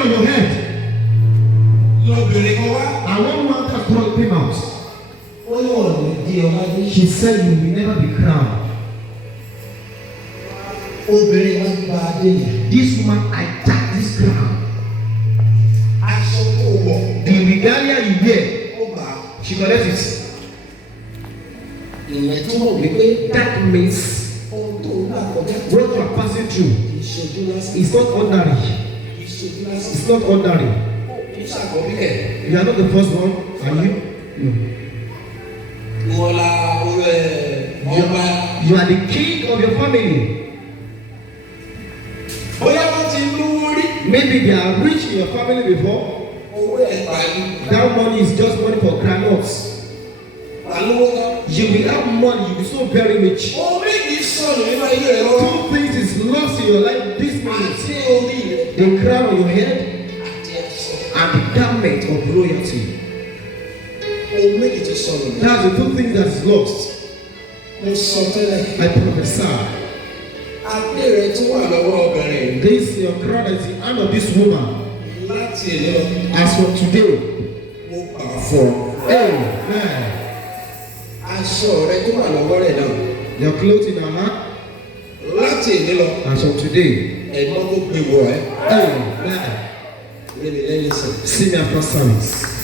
crown on your head. And one woman came out. She said you will never be crowned. This woman hijacked this crown. The regalia you wear, she collects it. That means what you are passing through is not ordinary. It's not ordinary. You are not the first one, are you? No. You are the king of your family. Maybe they are rich in your family before. That money is just money for granules. You will have money, you will be so very rich. Two things is lost in your life this minute: the crown on your head and the garment of royalty. That's the two things that is lost. I prophesy. This your crown is the hand of this woman. As from today, amen. Your clothes in her hand. As from today, amen. See me after service.